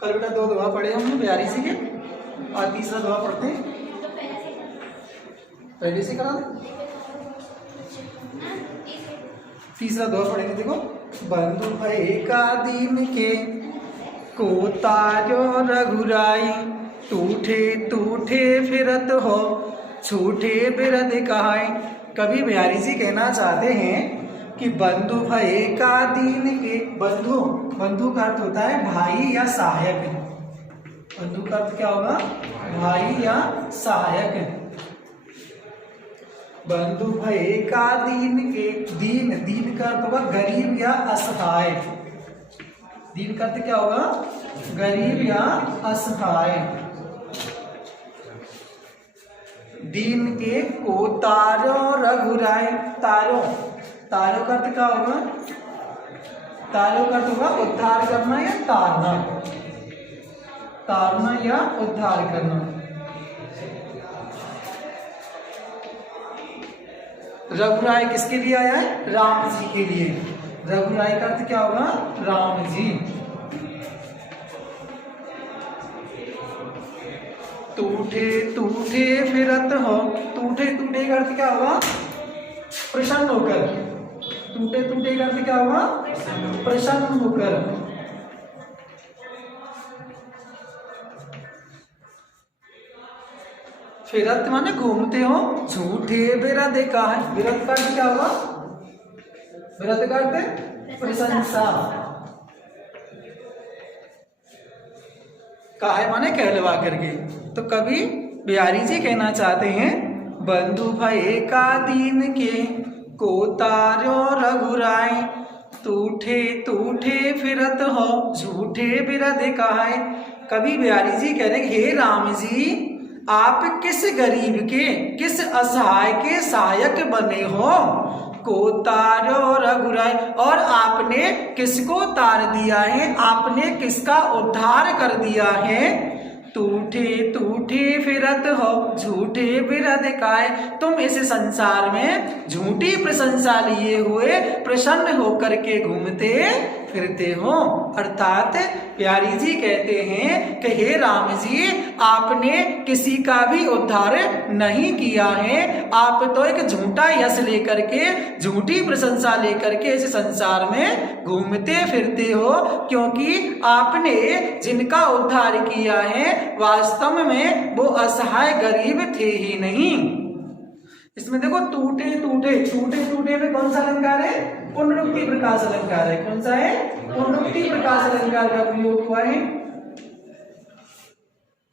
कल बेटा 2 दोहा पढ़े हमने बिहारी जी के, और तीसरा दोहा पढ़ते हैं पहले से करा। तीसरा दोहा पढ़ेंगे। देखो, बंधु भय का दीन के को तारो रघुराई, टूठे टूठे फिरत हो छूठे बिरद कहाई। कवि बिहारी जी कहना चाहते हैं कि बंधु भय का दीन के, बंधु, बंधु का अर्थ होता है भाई या सहायक। बंधु का अर्थ क्या होगा? भाई या सहायक। बंधु भय का दीन के, दीन, दीन का अर्थ होगा गरीब या असहाय। दीन का अर्थ क्या होगा? गरीब या असहाय। दीन के को तारो रघुराय, तारो, तारो का अर्थ क्या होगा? तारो का अर्थ होगा उद्धार करना या तारना, तारना या उद्धार करना। रघुराय किसके लिए आया है? राम जी के लिए। रघुराय का अर्थ क्या होगा? राम जी। टूठे टूठे फिरत हो, टूठे टूठे का अर्थ क्या होगा? प्रसन्न होकर। टूटे टूटे का अर्थ क्या होगा? प्रसन्न होकर। फिरत माने घूमते हो, झूठे बिरद का है। बिरद का अर्थ क्या होगा? बिरद का अर्थ प्रशंसा। काहे माने कहलवा करके। तो कवि बिहारी जी कहना चाहते हैं, बंधु भय का दीन के को तारो रघुराय, टूठे टूठे फिरत हो झूठे बिरद कहाय। कवि बिहारी जी कह रहे, हे राम जी, आप किस गरीब के, किस असहाय के सहायक बने हो? को तारो रघुराय, और आपने किसको तार दिया है? आपने किसका उद्धार कर दिया है? टूठे टूठे फिरत हो झूठे बिरद काय। तुम इस संसार में झूठी प्रशंसा लिए हुए प्रसन्न होकर के घूमते फिरते हो। अर्थात प्यारी जी कहते हैं कि हे राम जी, आपने किसी का भी उद्धार नहीं किया है। आप तो एक झूठा यश लेकर के, झूठी प्रशंसा लेकर के इस संसार में घूमते फिरते हो, क्योंकि आपने जिनका उद्धार किया है वास्तव में वो असहाय गरीब थे ही नहीं। इसमें देखो, टूटे टूटे, टूटे टूटे में कौन सा अलंकार है? पुनरुक्ति प्रकाश अलंकार है। कौन सा है? पुनरुक्ति प्रकाश अलंकार का प्रयोग हुआ है।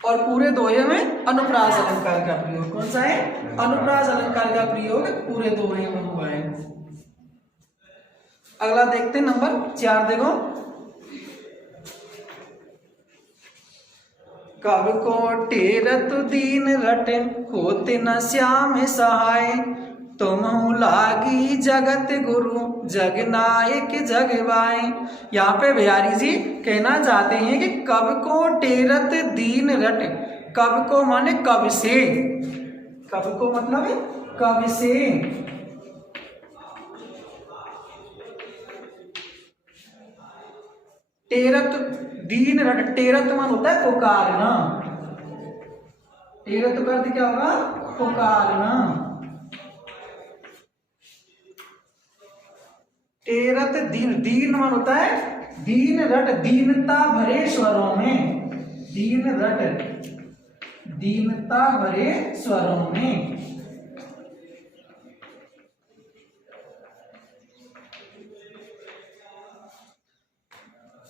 और पूरे दोहे में अनुप्रास अलंकार का प्रयोग। कौन सा है? अनुप्रास अलंकार का प्रयोग पूरे दोहे में हुआ है। अगला देखते हैं, नंबर 4 देखो। कब को टेरत दीन रटे होते न श्याम सहाय, तुम लागी जगत गुरु जग नायक जगवाए। यहाँ पे बिहारी जी कहना चाहते हैं कि कब को टेरत दीन रट। कब को माने कब से, कब को मतलब कब से। टेरत दीन रट, टेरत मान होता है पुकारना। टेरत का अर्थ क्या होगा? पुकारना। टेरत दीन, दीन मान होता है दीन रट, दीनता भरे स्वरों में। दीन रट, दीनता भरे स्वरों में।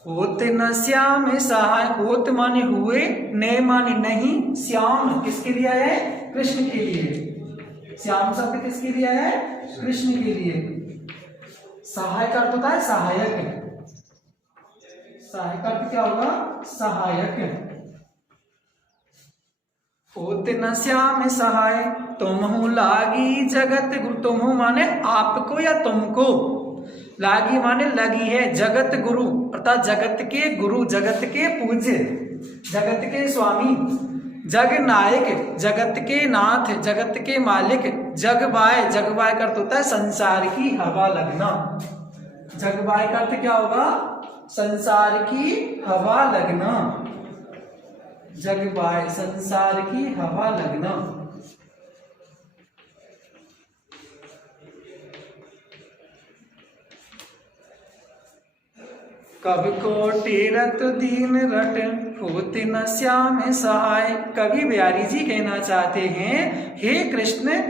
होते न श्याम सहाय। होत माने हुए, ने माने नहीं, श्याम किसके लिए आया है? कृष्ण के लिए। श्याम शब्द किसके लिए आया है? कृष्ण के लिए। सहाय का अर्थ होता है सहायक। सहाय का अर्थ क्या होगा? सहायक। होते न श्याम सहाय, तुम लागी जगत गुरु। तुम माने आपको या तुमको, लागी माने लगी है, जगत गुरु अर्थात जगत के गुरु, जगत के पूज्य, जगत के स्वामी, जग नायक जगत के नाथ, जगत के मालिक, जगबाय, जगबाय का अर्थ होता है संसार की हवा लगना। जगबाय का अर्थ क्या होगा? संसार की हवा लगना, जग बाय संसार की हवा लगना। कब को टेरत दीन रट होते न श्याम सहाय। कवि बिहारी जी कहना चाहते हैं, हे कृष्ण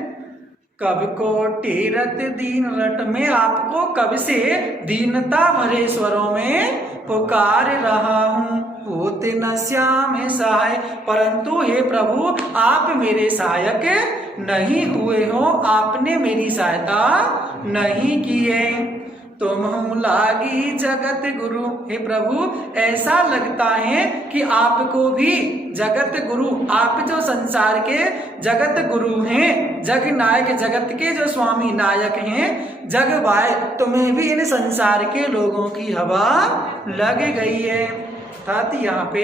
कब को टेरत दीन रट, मैं आपको कब से दीनता भरे स्वरों में पुकार रहा हूँ। होते न श्याम सहाय, परंतु हे प्रभु आप मेरे सहायक नहीं हुए हो, आपने मेरी सहायता नहीं की है। तुम लागी जगत गुरु, हे प्रभु ऐसा लगता है कि आपको भी जगत गुरु, आप जो संसार के जगत गुरु हैं, जग नायक, जगत के जो स्वामी नायक हैं, जग बाय तुम्हें भी इन संसार के लोगों की हवा लग गई है। अर्थात यहाँ पे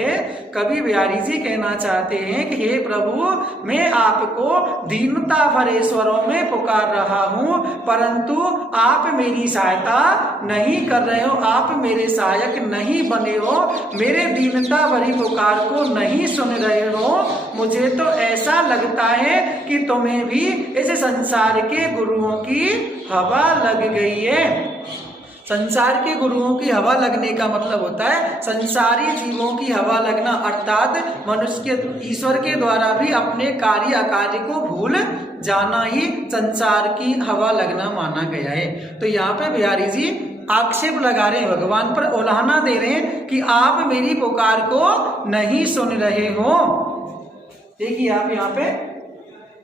कवि बिहारी जी कहना चाहते हैं कि हे प्रभु मैं आपको दीनता भरे स्वरों में पुकार रहा हूँ, परंतु आप मेरी सहायता नहीं कर रहे हो, आप मेरे सहायक नहीं बने हो, मेरे दीनता भरी पुकार को नहीं सुन रहे हो। मुझे तो ऐसा लगता है कि तुम्हें भी इस संसार के गुरुओं की हवा लग गई है। संसार के गुरुओं की हवा लगने का मतलब होता है संसारी जीवों की हवा लगना, अर्थात मनुष्य के ईश्वर के द्वारा भी अपने कार्य अकार्य को भूल जाना ही संसार की हवा लगना माना गया है। तो यहाँ पे बिहारी जी आक्षेप लगा रहे हैं, भगवान पर उलाहना दे रहे हैं कि आप मेरी पुकार को नहीं सुन रहे हो। देखिए आप यहाँ पे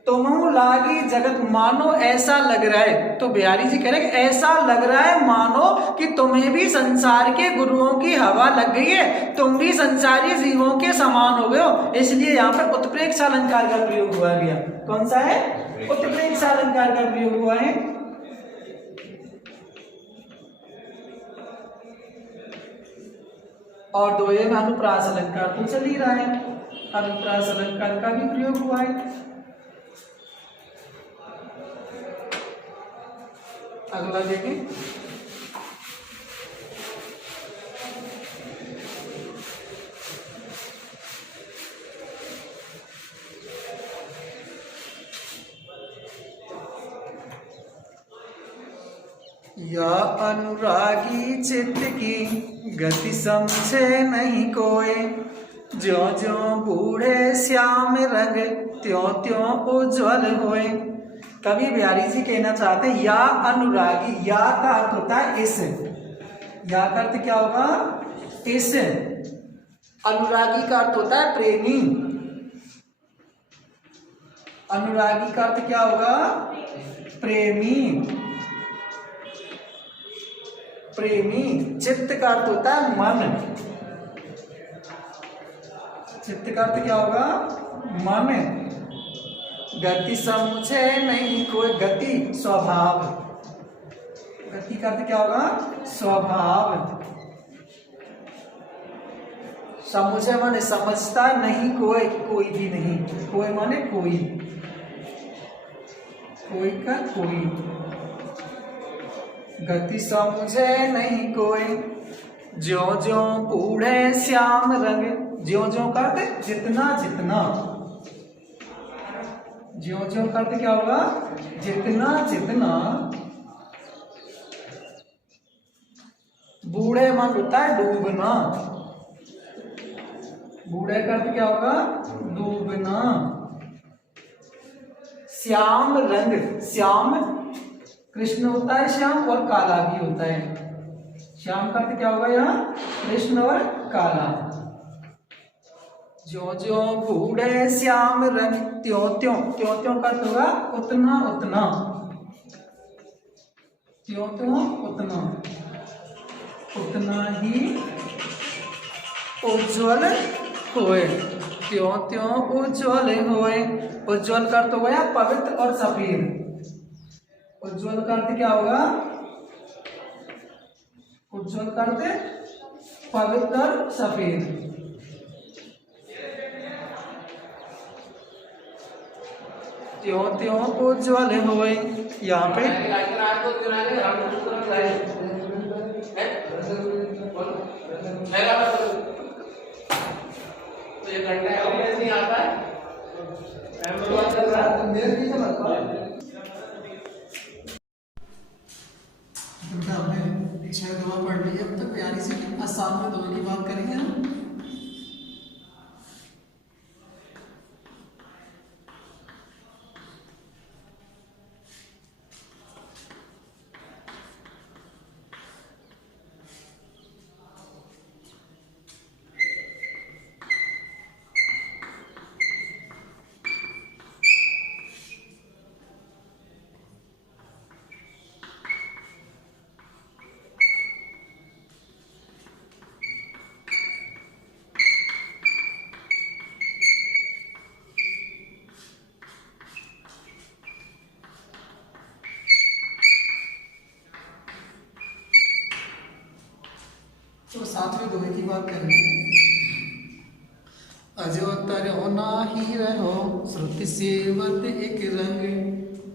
तुम लागी जगत, मानो ऐसा लग रहा है, तो बिहारी जी कह रहे हैं ऐसा लग रहा है मानो कि तुम्हें भी संसार के गुरुओं की हवा लग गई है, तुम भी संसारी जीवों के समान हो गए हो। इसलिए यहाँ पर उत्प्रेक्षा अलंकार का प्रयोग हुआ गया। कौन सा है? उत्प्रेक्षा अलंकार का प्रयोग हुआ है। और दो में अनुप्रास अलंकार तो चल ही रहा है, अनुप्रास अलंकार का भी प्रयोग हुआ है। अगला देखें, या अनुरागी चित्त की गति समझे नहीं कोई, ज्यों ज्यों बूढ़े श्याम रंग त्यों त्यों उज्ज्वल होए। कवि बिहारी जी कहना चाहते हैं या अनुरागी, या का अर्थ होता है इस, या का अर्थ क्या होगा? इस। अनुरागी का अर्थ होता है प्रेमी, अनुरागी का अर्थ क्या होगा? प्रेमी, प्रेमी। चित्त का अर्थ होता है मन, चित्त का अर्थ क्या होगा? मन। गति समझे नहीं कोई, गति स्वभाव, गति का अर्थ क्या होगा? स्वभाव। समझे माने समझता नहीं कोई, कोई भी नहीं, कोई माने कोई, कोई का कोई। गति समझे नहीं कोई, ज्यों ज्यों बूढ़े श्याम रंग, ज्यों ज्यों का अर्थ जितना जितना, ज्यों ज्यों का अर्थ क्या होगा? जितना जितना। बूढ़े मन होता है डूबना, बूढ़े का अर्थ क्या होगा? डूबना। श्याम रंग, श्याम कृष्ण होता है श्याम, और काला भी होता है। श्याम का अर्थ क्या होगा यहाँ? कृष्ण और काला। ज्यों ज्यों बूढ़े श्याम रंग त्यों त्यों, त्यों त्यों का अर्थ होगा उतना उतना, त्यों त्यों उतना, उतना ही उज्ज्वल होए, त्यों त्यों उज्ज्वल होए। उज्ज्वल का अर्थ होगा पवित्र और सफेद। उज्ज्वल का अर्थ क्या होगा? उज्ज्वल का अर्थ पवित्र और सफेद। त्यों त्यों उज्ज्वल होए। यहाँ पे तो ये घंटा एवरेज नहीं आता है हमने 6 दुआ पढ़ ली अब तक प्यारी सी। आज 7वें दुआ की बात करेंगे हम। तो 7वें दोहे की बात करेंगे। अजो तरो नाही रहो श्रुति सेवत एक रंग,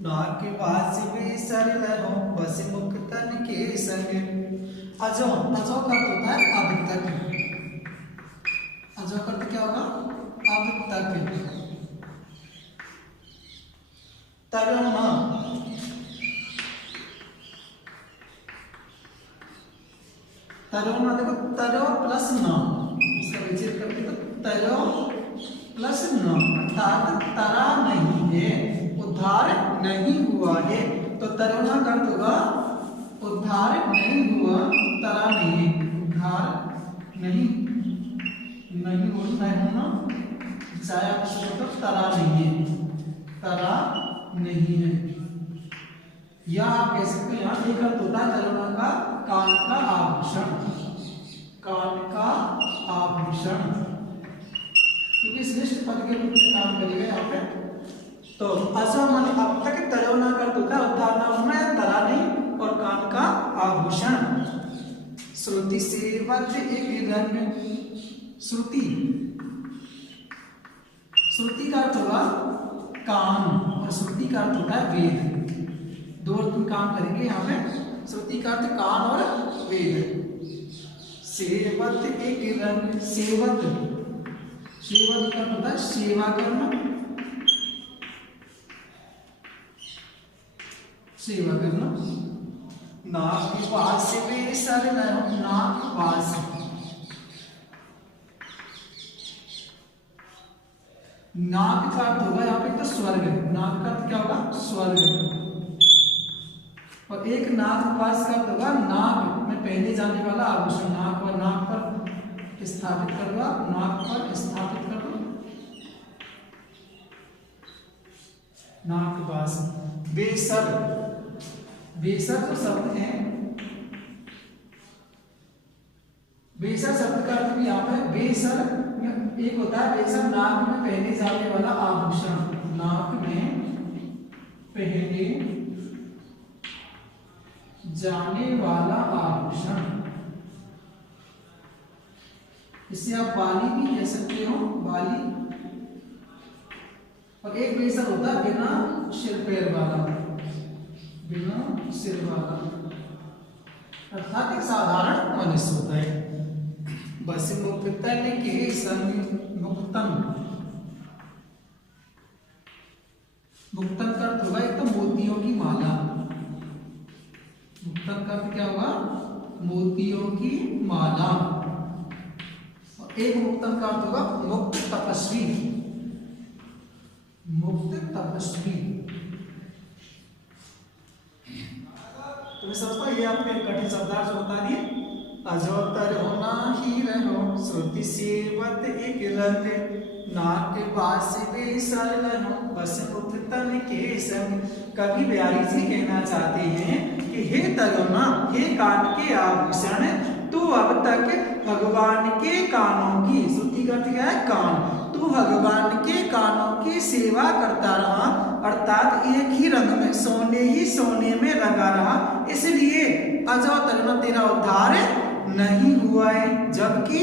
नाक बास बेसर रहो बस मुक्तन के संग। अजो अजो का होता है अब तक। अजो का क्या होगा? अब तक। तरो ना तरो ना, देखो तरो प्लस ना, इसका विच्छेद करके तो तरो प्लस ना, अर्थात तरा नहीं है, उद्धार नहीं हुआ है। तो तरो ना का अर्थ होगा उद्धार नहीं हुआ, तरा नहीं है, उद्धार नहीं नहीं होता है ना, छाया मतलब तरा नहीं है, तरा नहीं है। या आप कह सकते हैं यहाँ एक अर्थ होता है तरुणा का कान का आभूषण, कान का आभूषण, क्योंकि इस निष्ठ पद के रूप में काम करेगा यहाँ पे। तो अजो मन अब तक तरुणा का अर्थ होता है उद्धार ना होना है, तरा नहीं, और कान का आभूषण। श्रुति सेवत एक रंग, श्रुति श्रुति का अर्थ होगा कान और श्रुति का अर्थ होता है वेद। दो अर्थ काम करेंगे यहाँ पे। श्रुति का अर्थ कान और वेद। सेवत एक रंग, सेवत सेवत का अर्थ होता है सेवा करना, सेवा करना। नाक वास बेसर रहो, नाक वास, नाक का अर्थ होगा यहाँ पे तो स्वर्ग, नाक का अर्थ क्या होगा? स्वर्ग। और एक नाक पास का होगा नाक में पहने जाने वाला आभूषण, नाक और नाक पर स्थापित कर दो, नाक पर स्थापित कर दो, नाक पास। बेसर, बेसर तो शब्द है, बेसर शब्द का अर्थ भी यहाँ पे बेसर एक होता है, बेसर नाक में पहने जाने वाला आभूषण, नाक में पहने जाने वाला आभूषण। इसे आप बाली भी कह सकते हो, बाली। और एक बेसर होता है बिना सिर पैर वाला, बिना सिर वाला, अर्थात एक साधारण मनुष्य होता है। बस मुक्तन के संग, मुक्तन, मुक्तन का अर्थ होगा एक तो मोतियों की माला, मुक्तन का अर्थ क्या होगा? मोतियों की माला। और एक मुक्तन का अर्थ होगा मुक्त तपस्वी, मुक्त तपस्वी। तो मैं समझता हूँ ये आपने कठिन शब्दार्थ बता दिए। अजो तरो नाही रहो श्रुति सेवत एक रंग, नाक बास बेसर रहो बस मुक्तन के संग। कवि बिहारी जी कहना चाहते हैं कि हे तरुणा, हे कान के आभूषण, तू अब तक भगवान के कानों की, श्रुति का अर्थ क्या है? कान। तू भगवान के कानों की सेवा करता रहा, अर्थात एक ही रंग में, सोने ही सोने में रंगा रहा, इसलिए अजो तरुणा तेरा उद्धार नहीं हुआ है। जबकि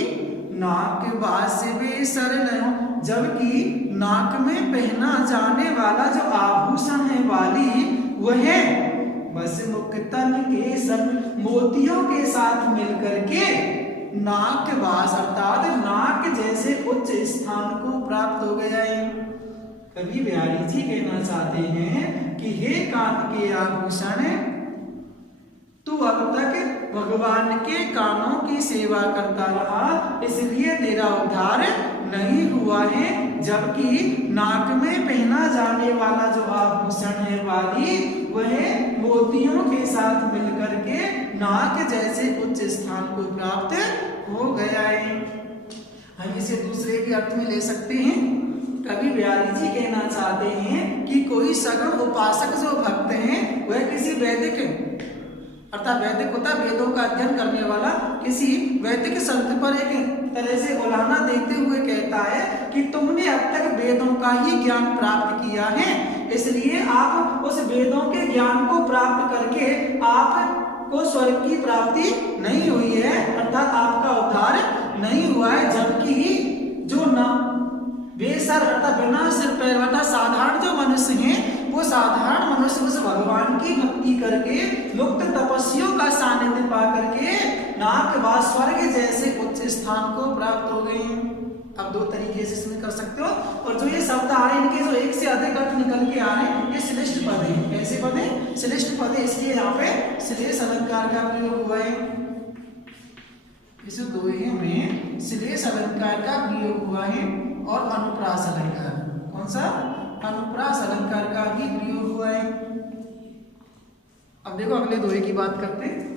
नाक बास बेसर रहो, जबकि नाक में पहना जाने वाला जो आभूषण है बाली, वह बस मुक्तन के संग, मोतियों के साथ मिलकर के नाकवास अर्थात नाक जैसे उच्च स्थान को प्राप्त हो गया है। कवि बिहारी जी कहना चाहते हैं कि हे कान के आभूषण, तू अब तक भगवान के कानों की सेवा करता रहा, इसलिए तेरा उद्धार नहीं हुआ है। जबकि नाक में पहना जाने वाला जो आभूषण है वाली, वह मोतियों के साथ मिलकर के नाक जैसे उच्च स्थान को प्राप्त हो गया है। हम इसे दूसरे भी अर्थ में ले सकते हैं। कवि बिहारी जी कहना चाहते हैं कि कोई सगुण उपासक जो भक्त हैं, वह किसी वैदिक अर्थात वैदिक होता वेदों का अध्ययन करने वाला किसी वैदिक संत पर एक तरह से उलाहना देते हुए कहता है कि तुमने अब तक वेदों का ही ज्ञान प्राप्त किया है, इसलिए आप उस वेदों के ज्ञान को प्राप्त करके आपको स्वर्ग की प्राप्ति नहीं हुई है, अर्थात आपका उद्धार नहीं हुआ है। जबकि जो न बेसर अर्थात बिना सिर पैर वाला साधारण जो मनुष्य हैं, वो साधारण मनुष्य उस भगवान की भक्ति करके मुक्त तपस्वियों का सानिध्य पा करके नाकवास स्वर्ग जैसे उच्च स्थान को प्राप्त हो गए हैं। अब दो तरीके से इसमें कर सकते हो, और जो ये शब्द आ रहे हैं इनके जो एक से अधिक अर्थ निकल के आ रहे हैं, ये श्लिष्ट पद है। कैसे पद है? श्लिष्ट पद है, इसलिए यहाँ पे श्लेष अलंकार का प्रयोग हुआ है। इस दोहे में श्लेष अलंकार का प्रयोग हुआ है और अनुप्रास अलंकार, कौन सा? अनुप्रास अलंकार का भी प्रयोग हुआ है। अब देखो अगले दोहे की बात करते हैं।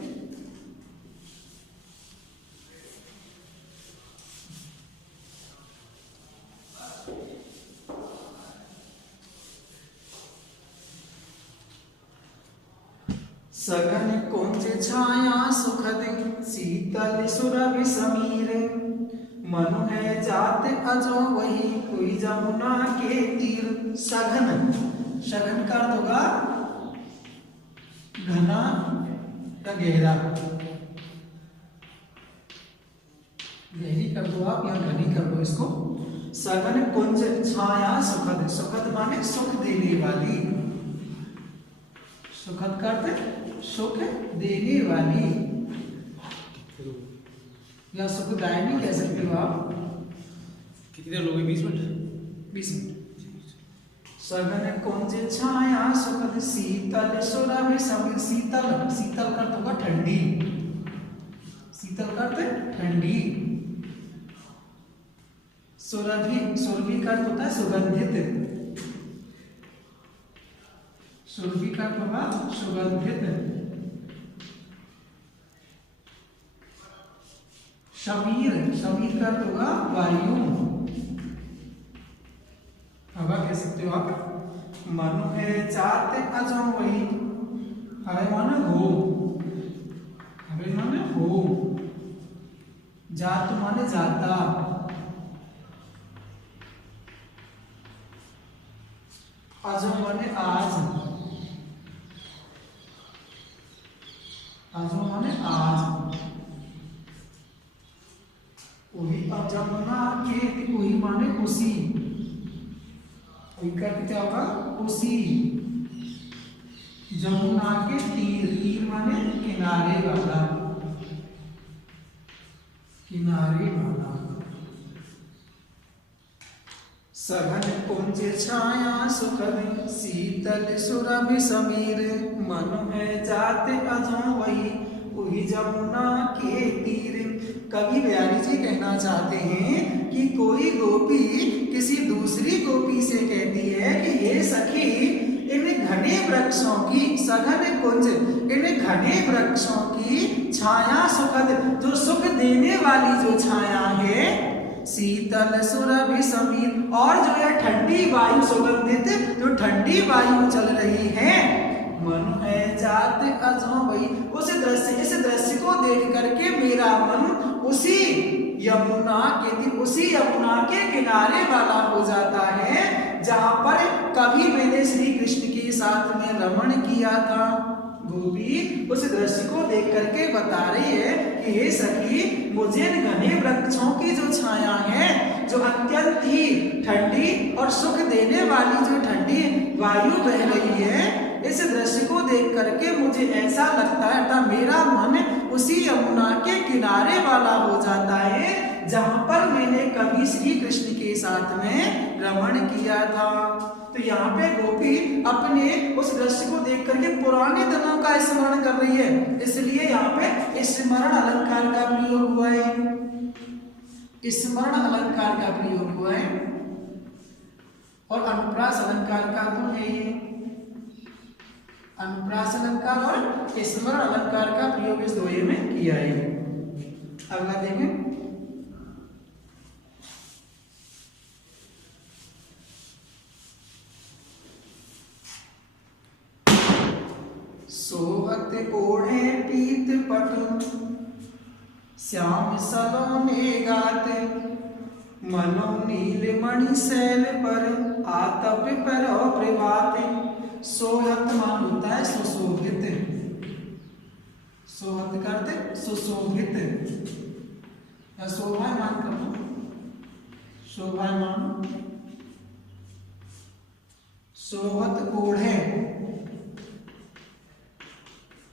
सघन कुंज छाया सुखद शीतल सुरभि समीर, मनु है जात अजो वही कोई जमुना के तीर। सघन, सघन का अर्थ होगा घना या गहरा, गहरी कर दो आप या घनी कर दो इसको। सघन कुंज छाया सुखद, सुखद माने सुख देने वाली, सुखद का अर्थ सुख देने वाली या सुखदायिनी कह सकते हो आप। कितनी देर लोगे? 20 मिनट। 20 मिनट। सघन कुंज छाया सुखद शीतल सुरभि समीर। शीतल, शीतल का अर्थ होगा ठंडी, शीतल का अर्थ ठंडी। सुरभि, सुरभि का अर्थ होता है सुगंधित, सुरभि का अर्थ होगा सुगंधित। शमीर, शमीर का अर्थ होगा वायु, हवा कह सकते हो आप। मनु है जाते अजो वही, हरे माने हो, हरे माने हो, जात माने जाता, अजो माने आज, अजो माने आज। वही जमुना के, वही माने उसी, वही का क्या होगा? उसी। जमुना के तीर, तीर माने किनारे वाला, किनारे वाला। सघन कुंज छाया सुखद शीतल सुरभि समीर, मनु है जाते अजो वही जमुना के तीर। कवि बिहारी जी कहना चाहते हैं कि कोई गोपी किसी दूसरी गोपी से कहती है कि हे सखी, इन घने वृक्षों की, सघन कुंज, इन घने वृक्षों की छाया सुखद, जो सुख देने वाली जो छाया है, शीतल सुरभि समीर, और जो है ठंडी वायु, सुगंधित जो ठंडी वायु चल रही है, मन है जात अजो वही। उस दृश्य, इस दृश्य को देख करके मेरा मन उसी यमुना के, उसी यमुना के किनारे वाला हो जाता है जहां पर कभी मैंने श्री कृष्ण के साथ में रमण किया था। गोपी उस दृश्य को देख करके बता रही है कि हे सखी, मुझे घने वृक्षों की जो छाया है, जो अत्यंत ही ठंडी और सुख देने वाली जो ठंडी वायु बह रही है, इस दृश्य को देख करके मुझे ऐसा लगता है, अर्थात मेरा मन उसी यमुना के किनारे वाला हो जाता है जहां पर मैंने कभी श्री कृष्ण के साथ में रमण किया था। तो यहाँ पे गोपी अपने उस दृश्य को देख करके पुराने दिनों का स्मरण कर रही है, इसलिए यहाँ पे स्मरण अलंकार का प्रयोग हुआ है। स्मरण अलंकार का प्रयोग हुआ है और अनुप्रास अलंकार का तो है ये। अनुप्रास अलंकार और स्मरण अलंकार का प्रयोग इस दोहे में किया है। अगला देखें, सोहत ओढ़े पीत पटु श्याम सलोने गाते मनो नील मणि शैल पर आतप पर प्रभाते। सोहत मान होता है सुशोभित, सोहत करते सुशोभित या शोभायमान करना, शोभायमान। सोहत ओढ़े,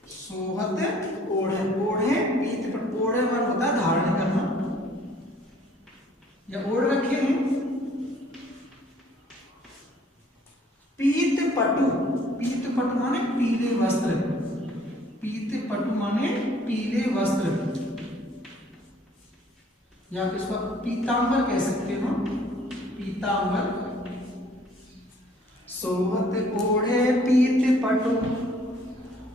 सोहत ओढ़े, ओढ़े पीत पर, ओढ़े मान होता है धारण करना या ओढ़ रखे हैं। पीत पटु, पीत पटु माने पीले वस्त्र, पीत पटु माने पीले वस्त्र या किसको पीतांबर कह सकते हो, पीतांबर। सोहत ओढ़े पीत पटु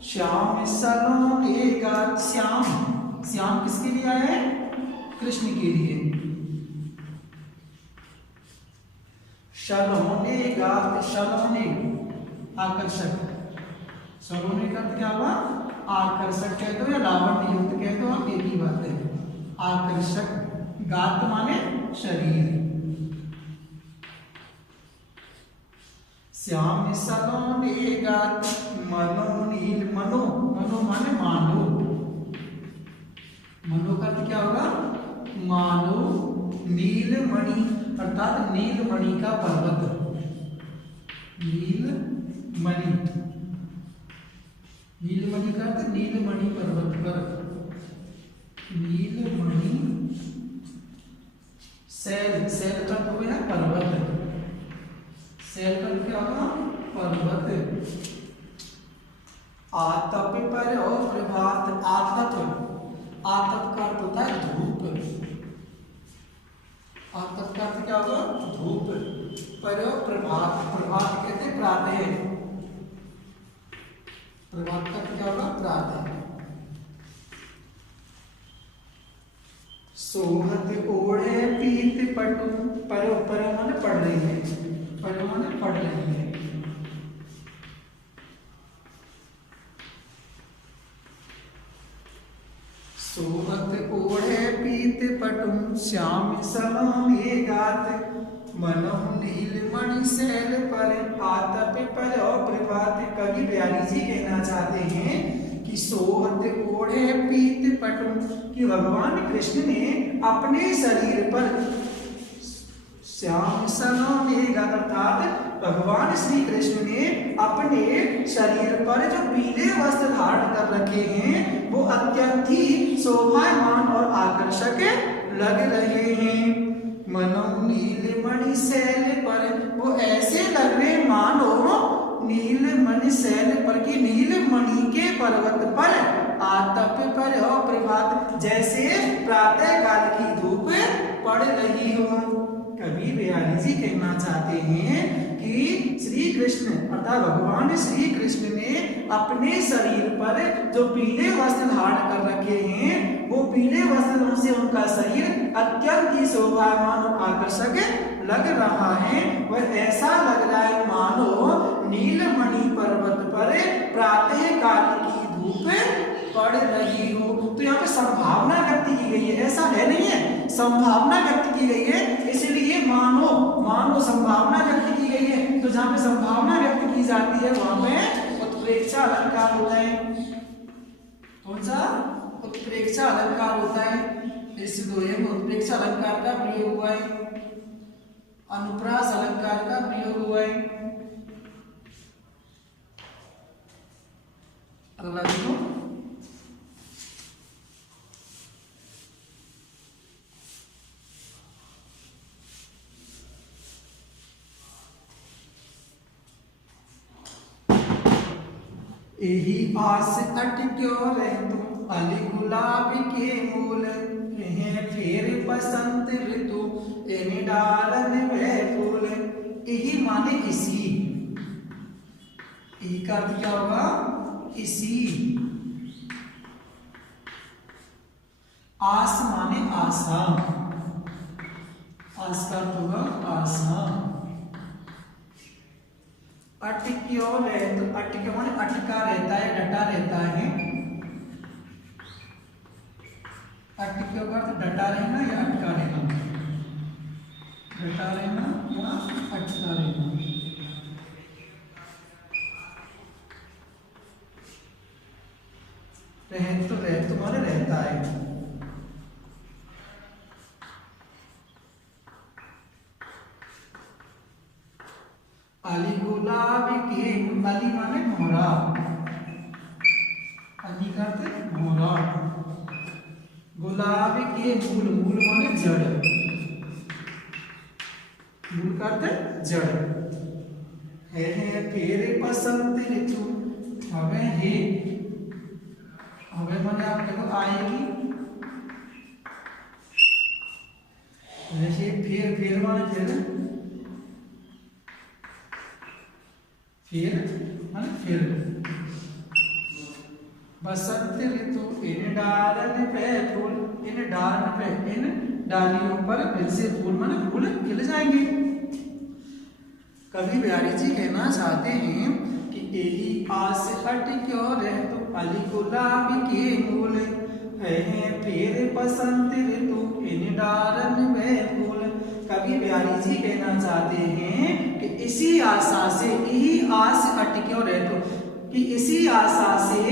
श्याम सलोने गात। श्याम, श्याम किसके लिए आया है? कृष्ण के लिए। सलोने गात, सलोने आकर्षक, सलोने का क्या हुआ? आकर्षक कह दो या लावण्य युक्त कह दो, आप एक ही बात है। आकर्षक, गात माने शरीर। श्याम सलोने गात मनो नील, मनो, मनो माने मानो, मनो का क्या होगा? मानो नील मणि अर्थात नील मणि का पर्वत, नील मणि, नील मणि का अर्थ नील मणि पर्वत पर, नील मणि शैल, शैल का हो गया पर्वत, शैल पर क्या होगा? पर्वत। आतप पर और प्रभात, आतप, आतप का अर्थ होता है धूप, आतप का अर्थ क्या होगा? धूप। पर प्रभात, प्रभात कहते प्रातः, प्रभात का अर्थ क्या होगा? प्रातः। सोहत ओढ़े पीत पटु, पर, पर माने पढ़ रही है, पर माने पढ़ रही है। सोहत ओढ़े पीत पटु श्याम सलोने गात मनो नील मणि शैल पर आतप पर और प्रभात। कवि बिहारी जी कहना चाहते हैं कि सोहत ओढ़े पीत पटु, कि भगवान कृष्ण ने अपने शरीर पर श्याम सलोने गात अर्थात भगवान श्री कृष्ण ने अपने शरीर पर जो पीले वस्त्र धारण कर रखे हैं वो अत्यंत ही शोभायमान और आकर्षक लग रहे हैं। मनो नील मणि शैल पर, वो ऐसे लग रहे मानो नील मणि शैल पर, की नील मणि के पर्वत पर आतप पर और प्रभात, जैसे प्रातः काल की धूप पड़ रही हो। कवि बिहारी जी कहना चाहते हैं कि श्री कृष्ण अर्थात भगवान श्री कृष्ण ने अपने शरीर पर जो पीले वस्त्र धारण कर रखे हैं वो पीले वस्त्रों से उनका शरीर अत्यंत ही शोभायमान और आकर्षक लग रहा है। वह ऐसा लग रहा है मानो नीलमणि पर्वत पर प्रातः काल की धूप पड़ रही हो। तो यहाँ पे संभावना व्यक्त की गई है, ऐसा है नहीं है, संभावना व्यक्त की गई है, इसलिए मानो, मानो संभावना व्यक्त की गई है। तो जहाँ पे संभावना व्यक्त की जाती है वहां पे उत्प्रेक्षा अलंकार होता है। कौन सा? उत्प्रेक्षा अलंकार होता है। इस दोहे में उत्प्रेक्षा अलंकार का प्रयोग हुआ है, अनुप्रास अलंकार का प्रयोग हुआ है। अगला देखो, यही आस अटक्यो रह तुम अली गुलाब के मूल हैं फिर बसंत ऋतु इन डालन में फूल। यही माने इसी, यही का अर्थ क्या होगा? इसी। आस माने आशा, आस का अर्थ होगा आशा। अटक्यो रह तो अटक्यो माने अटका रहता है, डटा रहता है। अटक्यो का अर्थ डटा रहना या अटका रहना, डटा रहना या अटका रहना। रह तो माने रहता है। अली गुलाब के, अली माने मोहरा, अली का अर्थ मोहरा। गुलाब के मूल, मूल माने जड़, मूल का अर्थ जड़ है। फिर बसंत ऋतु हवे है, हवे माने आप देखो आएगी। जैसे फिर माने फिर बसंत ऋतु इन डालन पे फूल, इन डालन पे, इन डालियों पर फिर से फूल माने फूल खिल जाएंगे। कवि बिहारी जी कहना चाहते हैं कि यही आस अटक्यो रह तुम अली गुलाब के मूल हैं फिर बसंत ऋतु इन डालन में फूल। कवि बिहारी जी कहना चाहते हैं कि इसी आशा से, यही आस अटक्यो रह तुम, कि इसी आशा से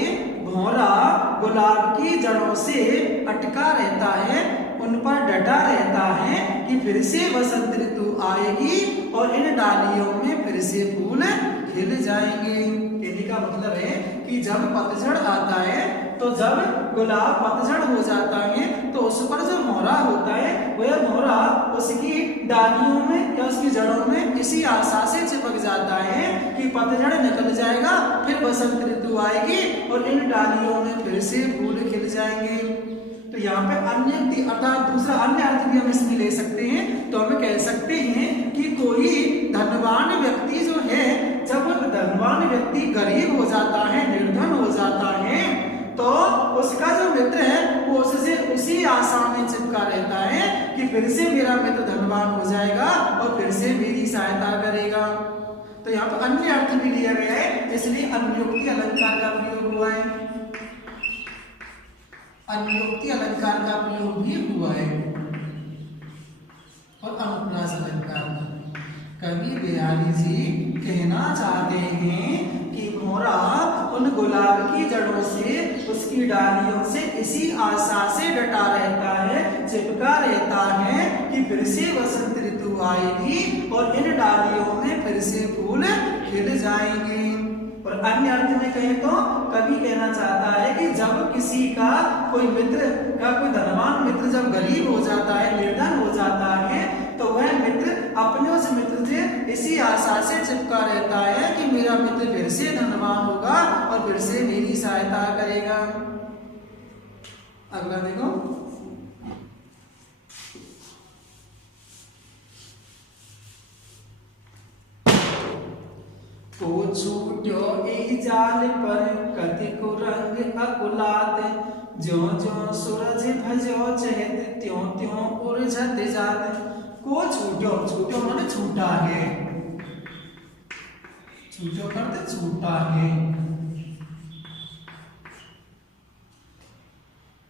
भौरा गुलाब की जड़ों से अटका रहता है, उन पर डटा रहता है कि फिर से बसंत ऋतु आएगी और इन डालियों में फिर से फूल खिल जाएंगे। कहने का मतलब है कि जब पतझड़ आता है, तो जब गुलाब पतझड़ हो जाता है तो उस पर जो मोहरा होता है वह मोहरा उसकी डालियों में या उसकी जड़ों में इसी आशा से चिपक जाता है कि पतझड़ निकल जाएगा, फिर बसंत ऋतु आएगी और इन डालियों में फिर से फूल खिल जाएंगे। तो यहाँ पे अन्य अर्थात दूसरा अन्य अर्थ भी हम इसमें ले सकते हैं। तो हम कह सकते हैं कि कोई धनवान व्यक्ति जो है, जब धनवान व्यक्ति गरीब हो जाता है, निर्धन हो जाता है, तो उसका जो मित्र है वो उससे उसी आशा में चिपका रहता है कि फिर से मेरा मित्र धनवान हो जाएगा और फिर से मेरी सहायता करेगा। तो यहाँ पर अन्य अर्थ भी लिया गया है, इसलिए अन्योक्ति अलंकार का प्रयोग हुआ है, अन्योक्ति अलंकार का प्रयोग भी हुआ है और अनुप्रास अलंकार। कवि बिहारी जी कहना चाहते हैं कि मोहरा उन गुलाब की जड़ों से, उसकी डालियों से इसी आशा से डटा रहता है, चिपका रहता है कि फिर से बसंत ऋतु आएगी और इन डालियों में फिर से फूल खिल जाएंगे। और अन्य अर्थ में कहें तो कवि कहना चाहता है कि जब किसी का कोई मित्र का, कोई धनवान मित्र जब गरीब हो जाता है, निर्धन हो जाता है, तो वह मित्र अपने उस मित्र से इसी आशा से चिपका रहता है कि मेरा मित्र फिर से धनवान होगा और फिर से मेरी सहायता करेगा। अगला देखो, को छूट्यो ए जाल पर कतिको रंग अकुलात, ज्यों ज्यों सूरज भजो चहत त्यों त्यों उलझत जात। को छूट्यो, छूट्यो माने छूटा है, छूट्यो करते छूटा है,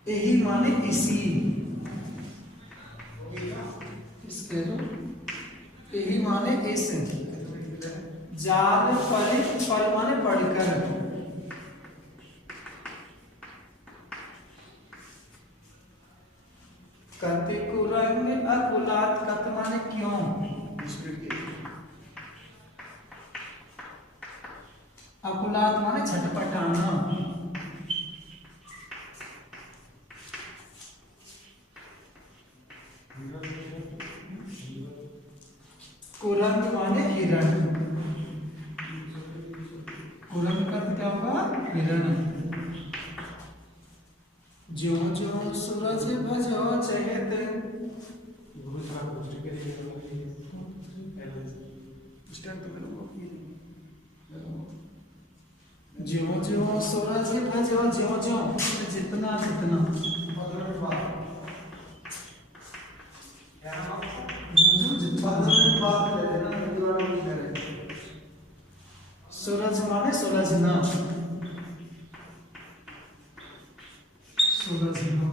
यही माने इसी, इसके यही माने इस। जाल पर माने पढ़कर, कतिको रंग अकुलात, कत माने क्यों, अकुलात माने छटपटाना, कुरंग माने हिरण, कुरंग का अर्थ क्या होगा? हिरण। ज्यों ज्यों सूरज भजो चहत, बहुत सारा पोस्टर के लिए ज्यों ज्यों सूरज भजो, ज्यों ज्यों जितना जितना, सूरज माने सूरज ना, सूरज ना,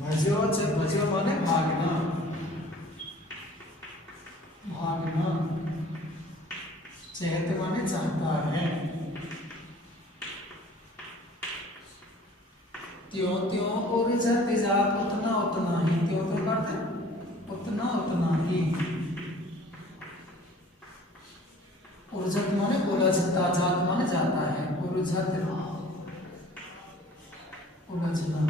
भजो भजो माने भागना, भागना, चहत माने चाहता है, त्यों त्यों उर्जत जात, उतना उतना ही, त्यों त्यों करते उतना उतना ही, उर्जत माने उलझता, जात माने जाता है, उर्जत उलझना,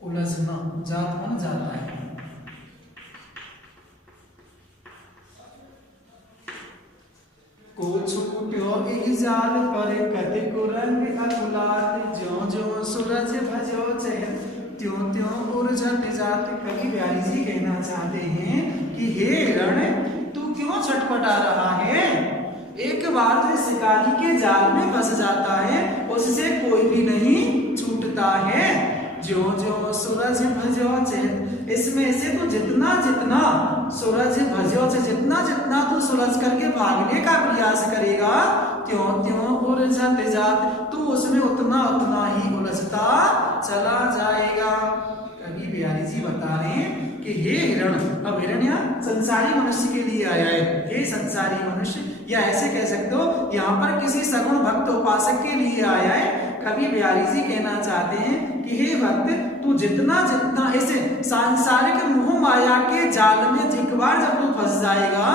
उलझना, जात माने जाता है। को छूट्यो ई जाल पर कति कुरंग अकुलात, ज्यों ज्यों सूरज भजो चहत, त्यों त्यों उर्जत जात। कवि बिहारी जी कहना चाहते हैं कि हे हिरण, तू क्यों छटपटा रहा है? एक बार जो शिकारी के जाल में फंस जाता है उससे कोई भी नहीं छूटता है। ज्यों ज्यों सूरज भजो चहत, इसमें से तू जितना जितना सूरज भजो से जितना जितना तू सूरज करके भागने का प्रयास करेगा, त्यों त्यों उलझत जात, तू उसमें उतना उतना ही उलझता चला जाएगा। कवि बिहारी जी बता रहे हैं कि हे हिरण, अब हिरण यहाँ संसारी मनुष्य के लिए आया है, हे संसारी मनुष्य, या ऐसे कह सकते हो यहाँ पर किसी सगुण भक्त उपासक के लिए आया है। कवि बिहारी जी कहना चाहते हैं कि हे भक्त, तू जितना जितना इस सांसारिक मोह माया के जाल में एक बार जब तू फंस जाएगा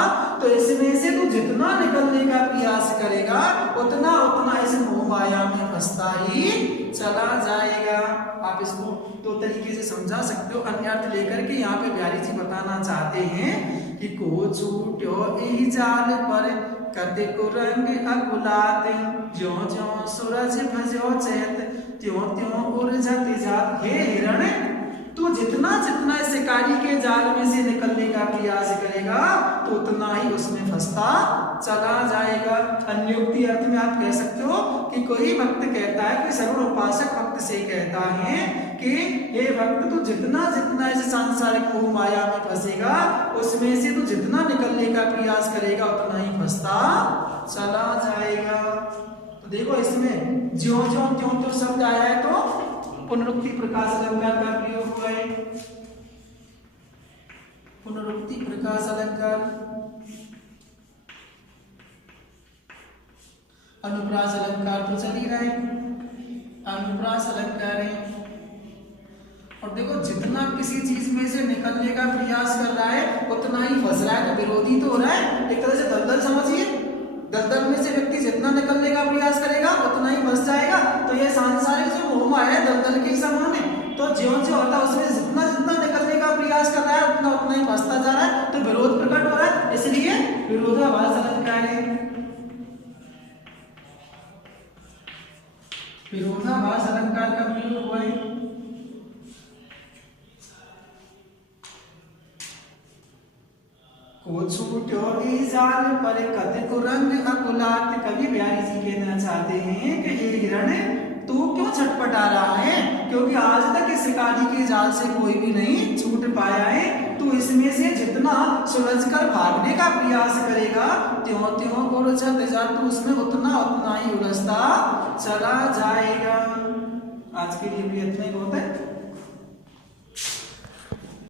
तो इसमें से तू जितना निकलने का प्रयास करेगा उतना उतना इस मोह माया में फंसता ही चला जाएगा। आप इसको दो तरीके से समझा सकते हो, अन्य अर्थ लेकर के यहाँ पे बिहारी जी बताना चाहते हैं कि को छूट्यो एहि जाल पर कति कुरंग अकुलात, ज्यों ज्यों सूरज भजो चहत, त्यों त्यों उर्जत जात। हे हिरण, तू जितना जितना शिकारी के जाल में से निकलने का प्रयास करेगा तो उतना ही उसमें फंसता चला जाएगा। अन्योक्ति अर्थ में आप कह सकते हो कि कोई भक्त कहता है, कोई सर्व उपासक भक्त से कहता है कि हे भक्त, तू जितना जितना इस सांसारिक मोह माया में फंसेगा उसमें से तू जितना निकलने का प्रयास करेगा उतना ही फंसता चला जाएगा। तो देखो इसमें ज्यों ज्यों त्यों त्यों शब्द आया है तो पुनरुक्ति प्रकाश अलंकार का प्रयोग हुआ है। पुनरुक्ति प्रकाश अलंकार, अनुप्रास अलंकार तो चल ही रहे, अनुप्रास अलंकार है। और देखो जितना किसी चीज में से निकलने का प्रयास कर रहा है उतना ही फंस रहा है, तो विरोधी तो हो रहा है। एक तरह से दलदल समझिए, दलदल में से व्यक्ति जितना निकलने का प्रयास करेगा उतना ही फंस जाएगा। तो ये सांसारिक जो मोह माया है दलदल के समान है, तो ज्यों ज्यों होता है उसमें जितना जितना निकलने का प्रयास कर रहा है उतना उतना ही फंसता जा रहा है, तो विरोध प्रकट हो रहा है, इसलिए विरोधाभास अलंकार है। विरोधाभास अलंकार का प्रयोग हुआ है। को छूट्यो ई जाल पर कति कुरंग अकुलात। कवि बिहारी जी कहना चाहते हैं कि हे हिरण, तू क्यों छटपटा रहा है? क्योंकि आज तक इस शिकारी के जाल से कोई भी नहीं छूट पाया है। तू इसमें से जितना सुलझ कर भागने का प्रयास करेगा त्यों त्यों उलझत जात, तू उसमें उतना उतना ही उलझता चला जाएगा। आज के लिए भी इतना ही बहुत है।